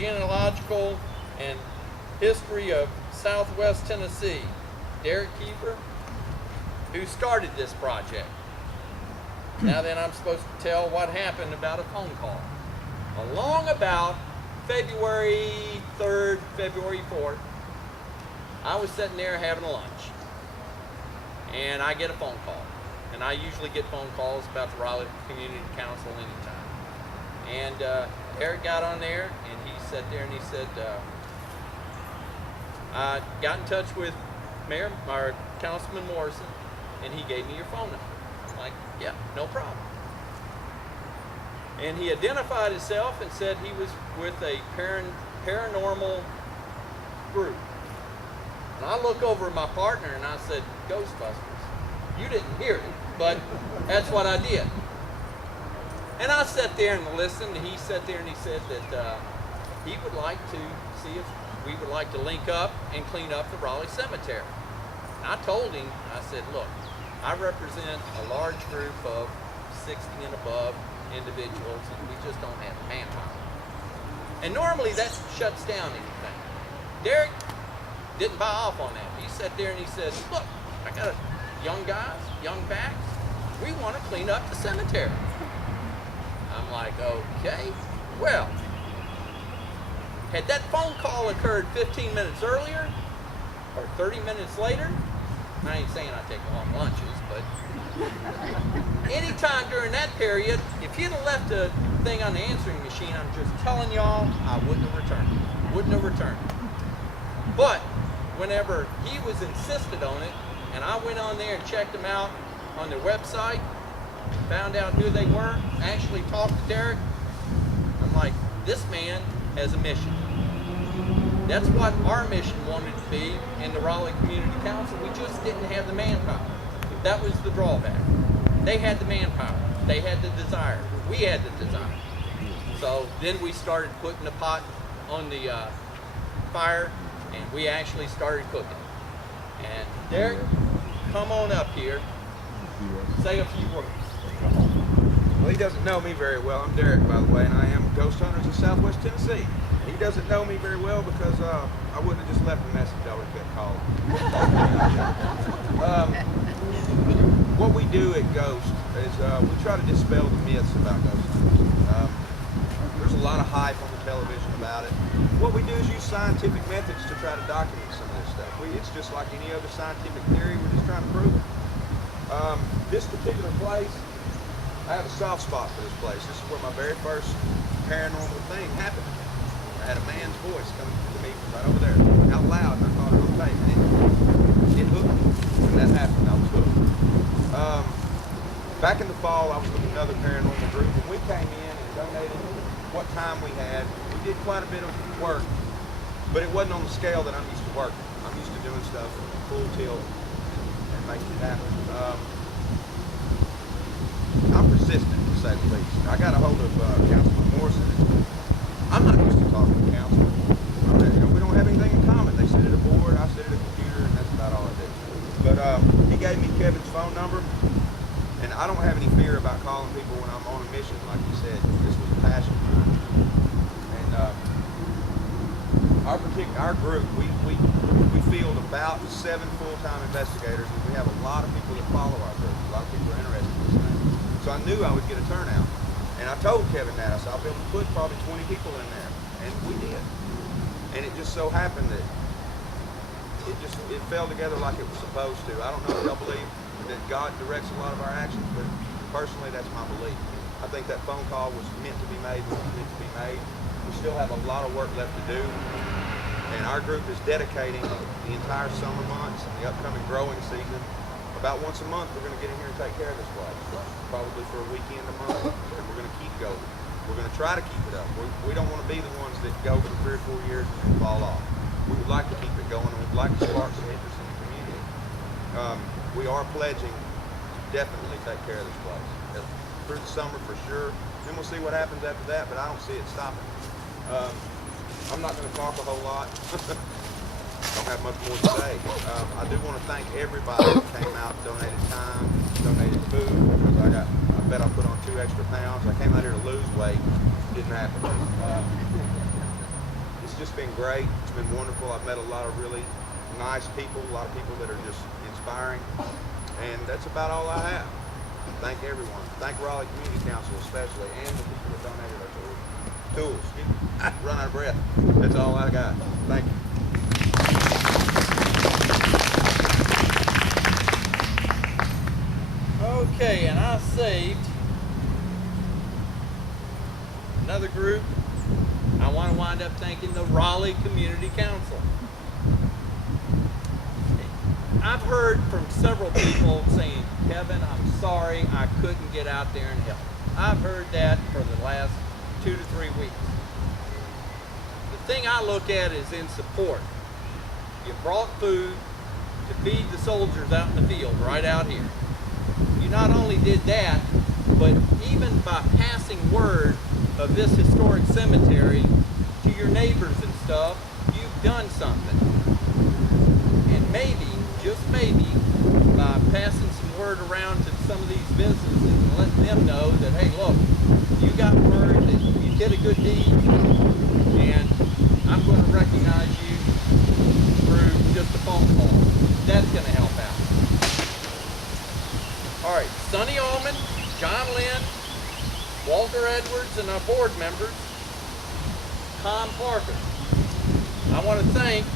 genealogical and history of Southwest Tennessee, Derek Kiefer, who started this project. Now then, I'm supposed to tell what happened about a phone call. Along about February 3rd, February 4th, I was sitting there having a lunch, and I get a phone call. And I usually get phone calls about the Raleigh Community Council anytime. And Eric got on there, and he sat there and he said, I got in touch with Councilman Morrison, and he gave me your phone number. I'm like, yeah, no problem. And he identified himself and said he was with a paranormal group. And I look over at my partner and I said, Ghostbusters. You didn't hear it, but that's what I did. And I sat there and listened, and he sat there and he said that he would like to see if we would like to link up and clean up the Raleigh Cemetery. And I told him, I said, look, I represent a large group of 60 and above individuals, and we just don't have the manpower. And normally that shuts down anything. Derek didn't buy off on that. He sat there and he said, look, I got young guys, young backs, we want to clean up the cemetery. I'm like, okay, well, had that phone call occurred 15 minutes earlier or 30 minutes later, I ain't saying I take long lunches, but anytime during that period, if you'd have left a thing on the answering machine, I'm just telling y'all, I wouldn't have returned it. Wouldn't have returned it. But whenever he was insisted on it, and I went on there and checked them out on their website, found out who they were, actually talked to Derek, I'm like, this man has a mission. That's what our mission wanted to be in the Raleigh Community Council. We just didn't have the manpower. That was the drawback. They had the manpower. They had the desire. We had the desire. So then we started putting the pot on the fire, and we actually started cooking. And Derek, come on up here. Say a few words. Well, he doesn't know me very well. I'm Derek, by the way, and I am Ghost Hunters of Southwest Tennessee. He doesn't know me very well because I wouldn't have just left a message. I would have kept calling. What we do at Ghost is we try to dispel the myths about ghost hunters. There's a lot of hype on the television about it. What we do is use scientific methods to try to document some of this stuff. It's just like any other scientific theory. We're just trying to prove it. This particular place, I have a soft spot for this place. This is where my very first paranormal thing happened. I had a man's voice coming to me from right over there, out loud, and I caught it on tape. And it hooked me. When that happened, I was hooked. Back in the fall, I was with another paranormal group, and we came in and donated what time we had. We did quite a bit of work, but it wasn't on the scale that I'm used to working. I'm used to doing stuff full tilt and making it happen. I'm persistent, to say the least. I got a hold of Councilman Morrison. I'm not used to talking to councilmen. We don't have anything in common. They sit at a board, I sit at a computer, and that's about all I do. But he gave me Kevin's phone number, and I don't have any fear about calling people when I'm on a mission, like you said. This was a passion of mine. And our group, we field about 7 full-time investigators, and we have a lot of people that follow our group. A lot of people are interested in this thing. So I knew I would get a turnout. And I told Kevin that. I said, I'll be able to put probably 20 people in there. And we did. And it just so happened that it fell together like it was supposed to. I don't know if y'all believe that God directs a lot of our actions, but personally, that's my belief. I think that phone call was meant to be made when it was meant to be made. We still have a lot of work left to do. And our group is dedicating the entire summer months and the upcoming growing season. About once a month, we're going to get in here and take care of this place. Probably for a weekend a month, and we're going to keep going. We're going to try to keep it up. We don't want to be the ones that go for 3 or 4 years and fall off. We would like to keep it going, and we'd like to spark some interest in the community. We are pledging to definitely take care of this place through the summer for sure. Then we'll see what happens after that, but I don't see it stopping. I'm not going to talk a whole lot. Don't have much more to say. I do want to thank everybody that came out, donated time, donated food, because I bet I put on 2 extra pounds. I came out here to lose weight. Didn't happen. just been great. It's been wonderful. I've met a lot of really nice people, a lot of people that are just inspiring. And that's about all I have. Thank everyone. Thank Raleigh Community Council especially, and the people that donated our tools. Run out of breath. That's all I got. Thank you. Okay, and I saved another group. I want to wind up thanking the Raleigh Community Council. I've heard from several people saying, Kevin, I'm sorry I couldn't get out there and help. I've heard that for the last 2 to 3 weeks. The thing I look at is in support. You brought food to feed the soldiers out in the field right out here. You not only did that, but even by passing word of this historic cemetery to your neighbors and stuff, you've done something. And maybe, just maybe, by passing some word around to some of these businesses and letting them know that, hey, look, you got word that you did a good deed, and I'm going to recognize you through just a phone call. That's going to help out. All right, Sonny Allman, John Lynn, Walter Edwards, and our board members, Tom Parker. I want to thank